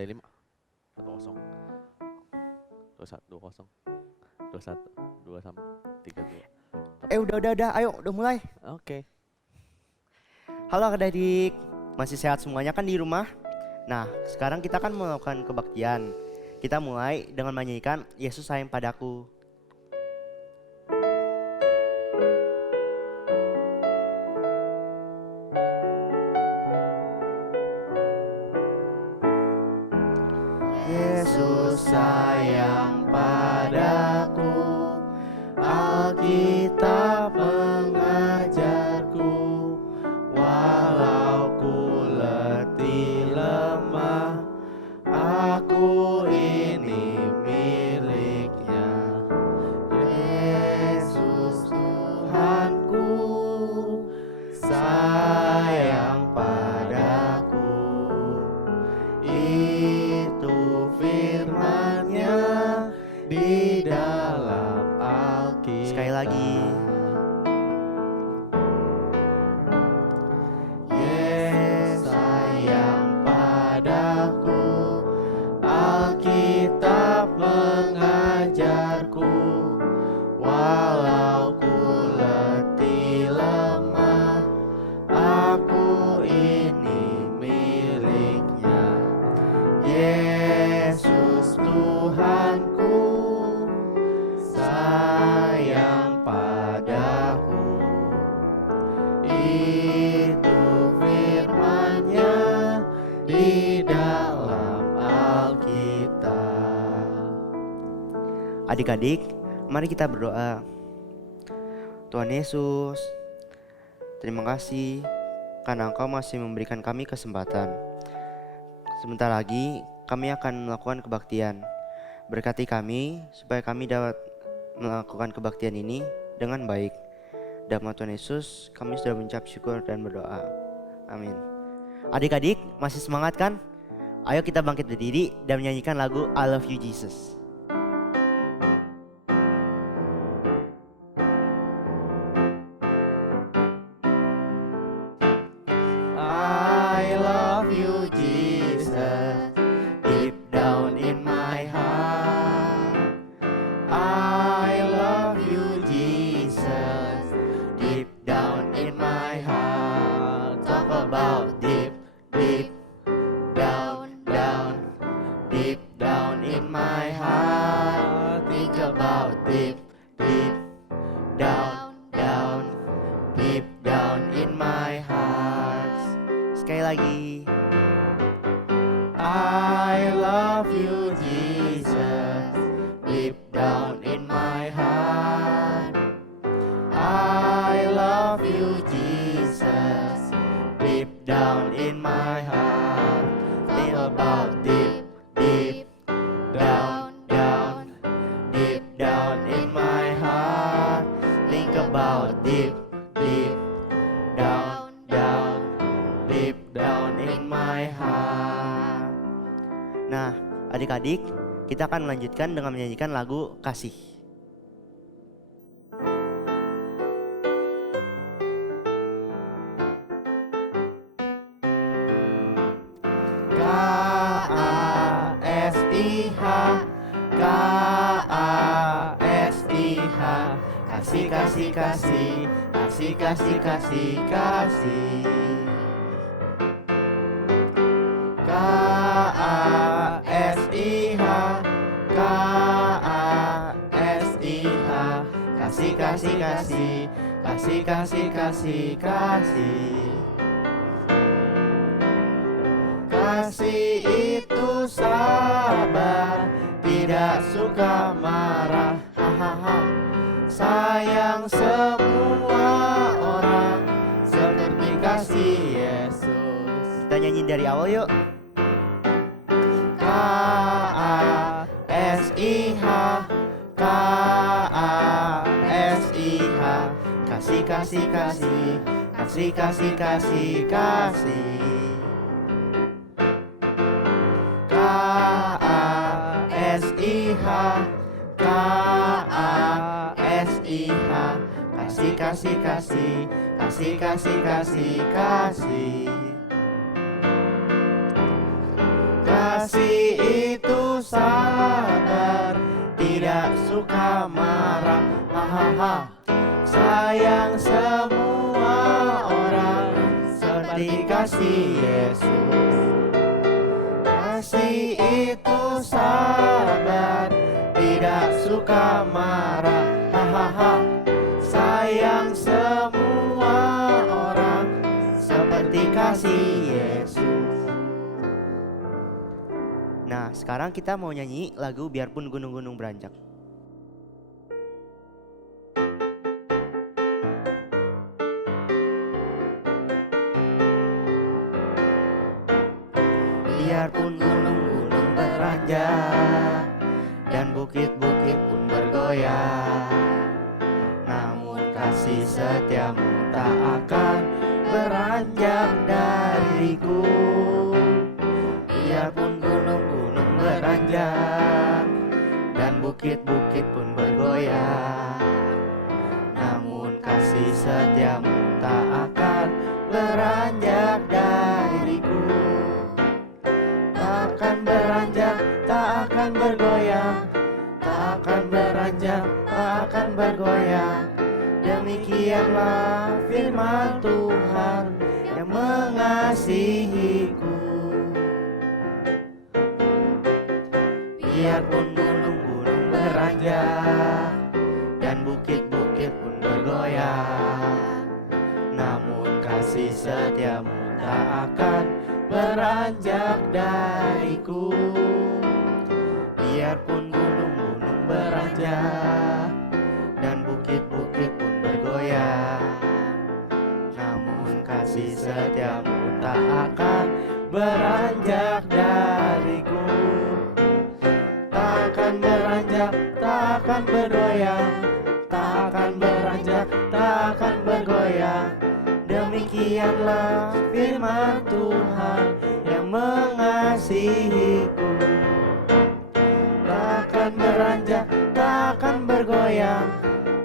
T5 1-0 21 21 2 sama 3-2. Udah, ayo, udah mulai. Oke. Halo adik-adik, masih sehat semuanya kan di rumah? Nah, sekarang kita kan melakukan kebaktian. Kita mulai dengan menyanyikan Yesus sayang padaku. Yesus sayang padaku, Alkitab mengajarku, walau ku letih lemah, aku ini miliknya. Yesus Tuhanku, sayang padaku. Itu firman-Nya di dalam Alkitab. Sekali lagi. Yesus sayang padaku, Alkitab mengajarku, walau ku letih lemah, aku ini miliknya. Yesus Tuhanku, sayang padaku. Itu firman-Nya di dalam Alkitab. Adik-adik, mari kita berdoa. Tuhan Yesus, terima kasih karena Engkau masih memberikan kami kesempatan. Sebentar lagi kami akan melakukan kebaktian. Berkati kami supaya kami dapat melakukan kebaktian ini dengan baik. Dalam nama Tuhan Yesus kami sudah mengucap syukur dan berdoa. Amin. Adik-adik masih semangat kan? Ayo kita bangkit berdiri dan menyanyikan lagu I Love You Jesus. I love you Jesus, deep down in my heart. I love you Jesus, deep down in my heart. Talk about deep, deep down, down, deep down in my heart. Think about deep, deep down, down, deep down in my heart. Sekali lagi. I love you Jesus, deep down in my heart. I love you Jesus, deep down in my heart. Think about deep, deep down, down, deep down in my heart. Think about deep, deep down, down, deep down in my heart. Nah, adik-adik, kita akan melanjutkan dengan menyanyikan lagu Kasih. K-A-S-I-H, K-A-S-I-H, kasih, kasih, kasih, kasih, kasih, kasih, kasih. K-A-S-I-H, K-A-S-I-H, kasih, kasih, kasih, kasih, kasih, kasih, kasih. Kasih itu sabar, tidak suka marah, hahaha. Sayang semua orang seperti kasih Yesus. Kita nyanyi dari awal yuk. K-A-S-I-H, K-A-S-I-H, kasih, kasih, kasih, kasih, kasih, kasih, kasih. K-A-S-I-H, K-A-S-I-H, kasih, kasih, kasih, kasih, kasih, kasih, kasih. Kasih itu sabar, tidak suka marah, hahaha. Sayang semua orang seperti kasih Yesus. Kasih itu sabar, tidak suka marah, hahaha. Sayang semua orang seperti kasih Yesus. Nah, sekarang kita mau nyanyi lagu Biarpun Gunung-gunung Beranjak. Biarpun gunung-gunung beranjak dan bukit-bukit pun bergoyang, namun kasih setiamu tak akan beranjak dariku. Biarpun gunung-gunung beranjak dan bukit-bukit pun bergoyang, namun kasih setiamu tak akan beranjak dariku. Tak akan beranjak, tak akan bergoyang, tak akan beranjak, tak akan bergoyang. Demikianlah firman Tuhan yang mengasihiku. Biarpun gunung-gunung beranjak dan bukit-bukit pun bergoyang, namun kasih setiamu tak akan beranjak dariku. Biarpun gunung-gunung beranjak dan bukit-bukit pun bergoyang, namun kasih setiamu tak akan beranjak dariku. Tak akan beranjak, tak akan bergoyang, tak akan beranjak, tak akan bergoyang. Demikianlah firman Tuhan yang mengasihiku. Tak akan beranjak, tak akan bergoyang,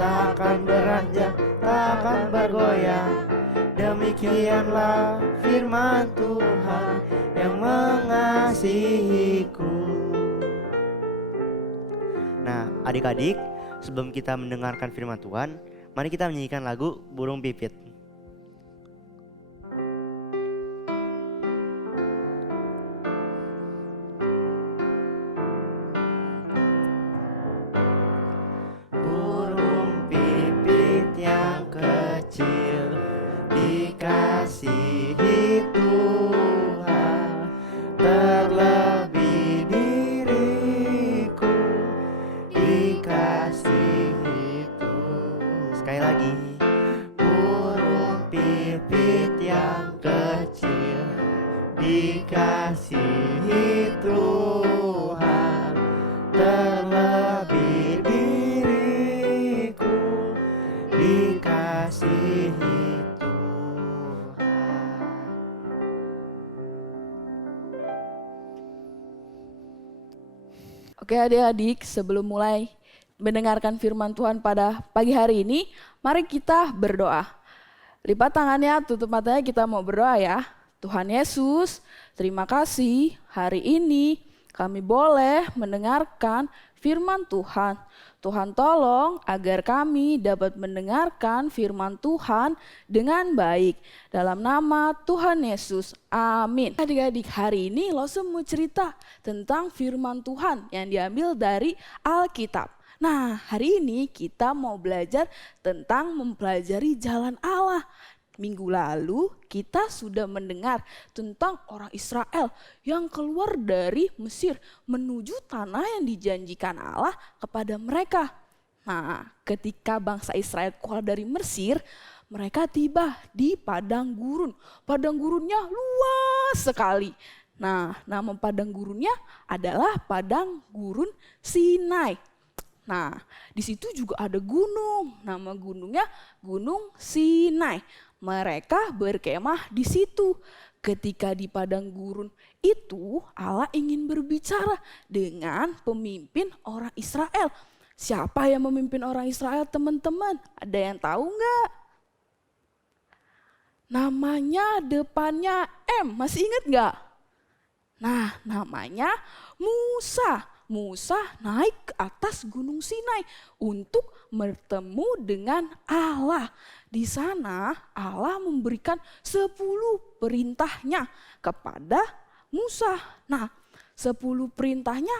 tak akan beranjak, tak akan bergoyang. Demikianlah firman Tuhan yang mengasihiku. Nah, adik-adik, sebelum kita mendengarkan firman Tuhan, mari kita menyanyikan lagu Burung Pipit. Dikasihi Tuhan, terlebih diriku dikasihi Tuhan. Sekali lagi. Burung pipit yang kecil dikasihi Tuhan, terlebih diriku dikasihi Tuhan. Oke adik-adik, sebelum mulai mendengarkan firman Tuhan pada pagi hari ini, mari kita berdoa. Lipat tangannya, tutup matanya, kita mau berdoa ya. Tuhan Yesus, terima kasih hari ini kami boleh mendengarkan firman Tuhan. Tuhan tolong agar kami dapat mendengarkan firman Tuhan dengan baik. Dalam nama Tuhan Yesus, amin. Adik-adik, hari ini Lawson mau cerita tentang firman Tuhan yang diambil dari Alkitab. Nah, hari ini kita mau belajar tentang mempelajari jalan Allah. Minggu lalu kita sudah mendengar tentang orang Israel yang keluar dari Mesir menuju tanah yang dijanjikan Allah kepada mereka. Nah, ketika bangsa Israel keluar dari Mesir, mereka tiba di padang gurun. Padang gurunnya luas sekali. Nah, nama padang gurunnya adalah padang gurun Sinai. Nah, di situ juga ada gunung. Nama gunungnya Gunung Sinai. Mereka berkemah di situ. Ketika di padang gurun itu Allah ingin berbicara dengan pemimpin orang Israel. Siapa yang memimpin orang Israel, teman-teman? Ada yang tahu nggak? Namanya depannya M, masih ingat nggak? Nah, namanya Musa. Musa naik ke atas Gunung Sinai untuk bertemu dengan Allah. Di sana Allah memberikan 10 perintahnya kepada Musa. Nah, 10 perintahnya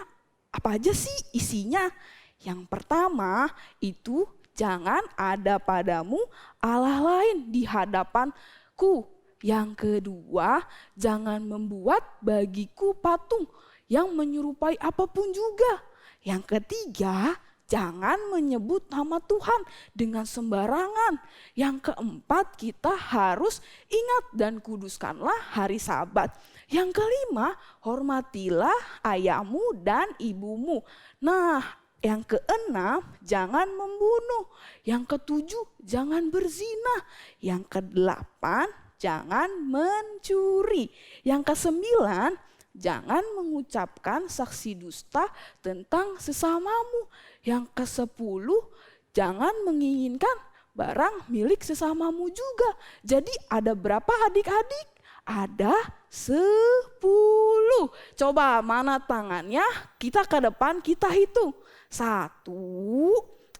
apa aja sih isinya? Yang pertama itu jangan ada padamu Allah lain di hadapanku. Yang kedua, jangan membuat bagiku patung yang menyerupai apapun juga. Yang ketiga, jangan menyebut nama Tuhan dengan sembarangan. Yang keempat, kita harus ingat dan kuduskanlah hari Sabat. Yang kelima, hormatilah ayahmu dan ibumu. Nah, yang keenam, jangan membunuh. Yang ketujuh, jangan berzina. Yang kedelapan, jangan mencuri. Yang kesembilan, jangan mengucapkan saksi dusta tentang sesamamu. Yang kesepuluh, jangan menginginkan barang milik sesamamu juga. Jadi ada berapa adik-adik? Ada 10. Coba mana tangannya? Kita ke depan, kita hitung. 1,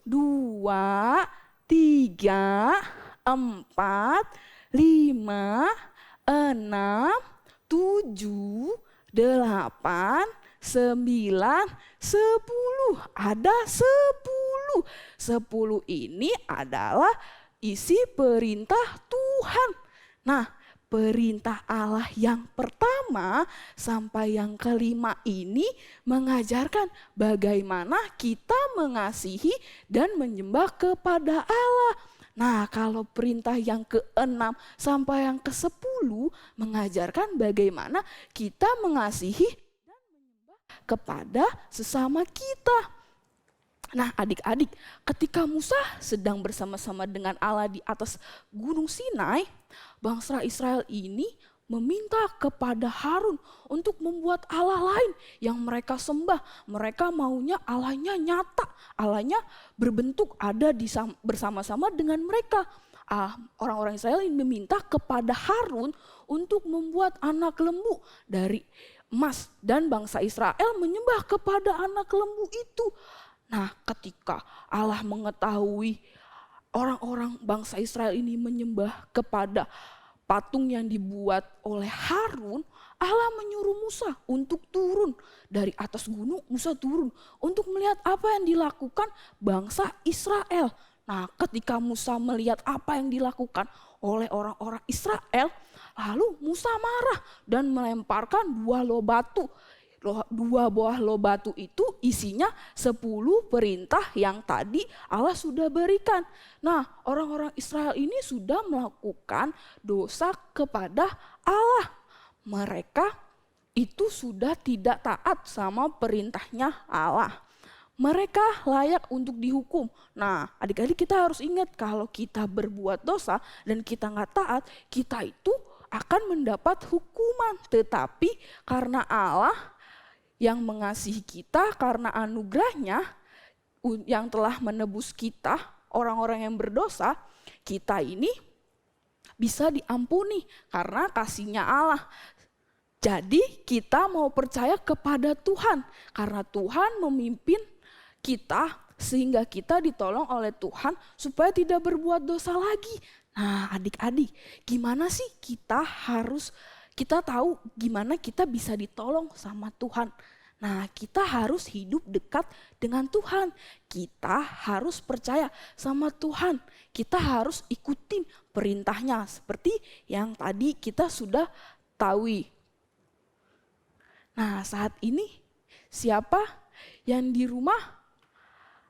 2, 3, 4, 5, 6, 7, 8, 9, 10. Ada 10. 10 ini adalah isi perintah Tuhan. Nah, perintah Allah yang pertama sampai yang kelima ini mengajarkan bagaimana kita mengasihi dan menyembah kepada Allah. Nah, kalau perintah yang ke-6 sampai yang ke-10 mengajarkan bagaimana kita mengasihi dan menyembah kepada sesama kita. Nah, adik-adik, ketika Musa sedang bersama-sama dengan Allah di atas Gunung Sinai, bangsa Israel ini meminta kepada Harun untuk membuat Allah lain yang mereka sembah. Mereka maunya Allahnya nyata, Allahnya berbentuk ada bersama-sama dengan mereka. Orang-orang Israel ini meminta kepada Harun untuk membuat anak lembu dari emas dan bangsa Israel menyembah kepada anak lembu itu. Nah, ketika Allah mengetahui orang-orang bangsa Israel ini menyembah kepada patung yang dibuat oleh Harun, Allah menyuruh Musa untuk turun dari atas gunung. Musa turun untuk melihat apa yang dilakukan bangsa Israel. Nah, ketika Musa melihat apa yang dilakukan oleh orang-orang Israel, lalu Musa marah dan melemparkan 2 loh batu. 2 buah loh batu itu isinya 10 perintah yang tadi Allah sudah berikan. Nah, orang-orang Israel ini sudah melakukan dosa kepada Allah. Mereka itu sudah tidak taat sama perintahnya Allah. Mereka layak untuk dihukum. Nah, adik-adik kita harus ingat kalau kita berbuat dosa dan kita nggak taat, kita itu akan mendapat hukuman. Tetapi karena Allah yang mengasihi kita, karena anugerahnya yang telah menebus kita, orang-orang yang berdosa, kita ini bisa diampuni karena kasihnya Allah. Jadi kita mau percaya kepada Tuhan karena Tuhan memimpin kita sehingga kita ditolong oleh Tuhan supaya tidak berbuat dosa lagi. Nah, adik-adik, gimana sih kita tahu gimana kita bisa ditolong sama Tuhan. Nah, kita harus hidup dekat dengan Tuhan. Kita harus percaya sama Tuhan. Kita harus ikutin perintahnya seperti yang tadi kita sudah tahu. Nah, saat ini siapa yang di rumah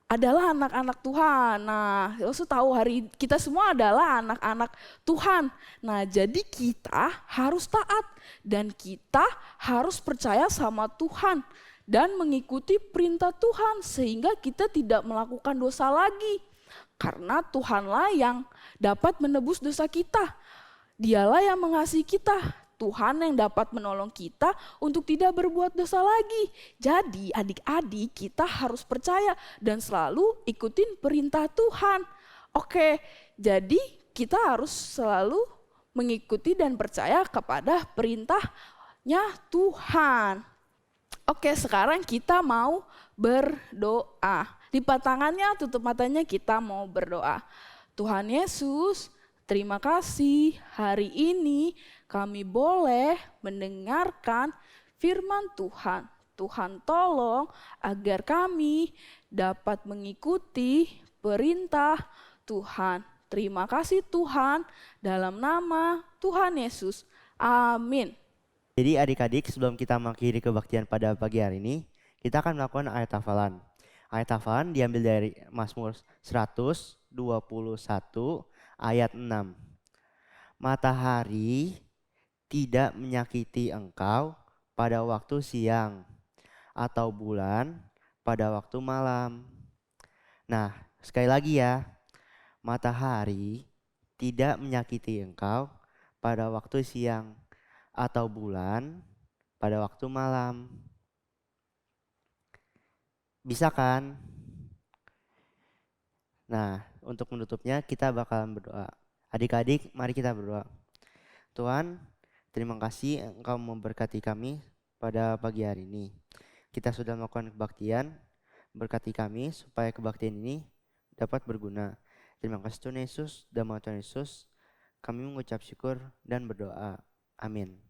adalah anak-anak Tuhan. Nah, Yesus tahu hari kita semua adalah anak-anak Tuhan. Nah, jadi kita harus taat dan kita harus percaya sama Tuhan dan mengikuti perintah Tuhan sehingga kita tidak melakukan dosa lagi. Karena Tuhanlah yang dapat menebus dosa kita. Dialah yang mengasihi kita. Tuhan yang dapat menolong kita untuk tidak berbuat dosa lagi. Jadi adik-adik kita harus percaya dan selalu ikutin perintah Tuhan. Oke, jadi kita harus selalu mengikuti dan percaya kepada perintah Tuhan. Oke, sekarang kita mau berdoa. Lipat tangannya, tutup matanya, kita mau berdoa. Tuhan Yesus, terima kasih hari ini kami boleh mendengarkan firman Tuhan. Tuhan tolong agar kami dapat mengikuti perintah Tuhan. Terima kasih Tuhan, dalam nama Tuhan Yesus. Amin. Jadi adik-adik, sebelum kita mengakhiri kebaktian pada pagi hari ini, kita akan melakukan ayat hafalan. Ayat hafalan diambil dari Mazmur 121 ayat 6. Matahari tidak menyakiti engkau pada waktu siang, atau bulan pada waktu malam. Nah, sekali lagi ya. Matahari tidak menyakiti engkau pada waktu siang, atau bulan pada waktu malam. Bisa kan? Nah, untuk menutupnya kita bakalan berdoa. Adik-adik, mari kita berdoa. Tuhan, terima kasih Engkau memberkati kami pada pagi hari ini. Kita sudah melakukan kebaktian, berkati kami supaya kebaktian ini dapat berguna. Terima kasih Tuhan Yesus, dalam nama Tuhan Yesus, kami mengucap syukur dan berdoa. Amin.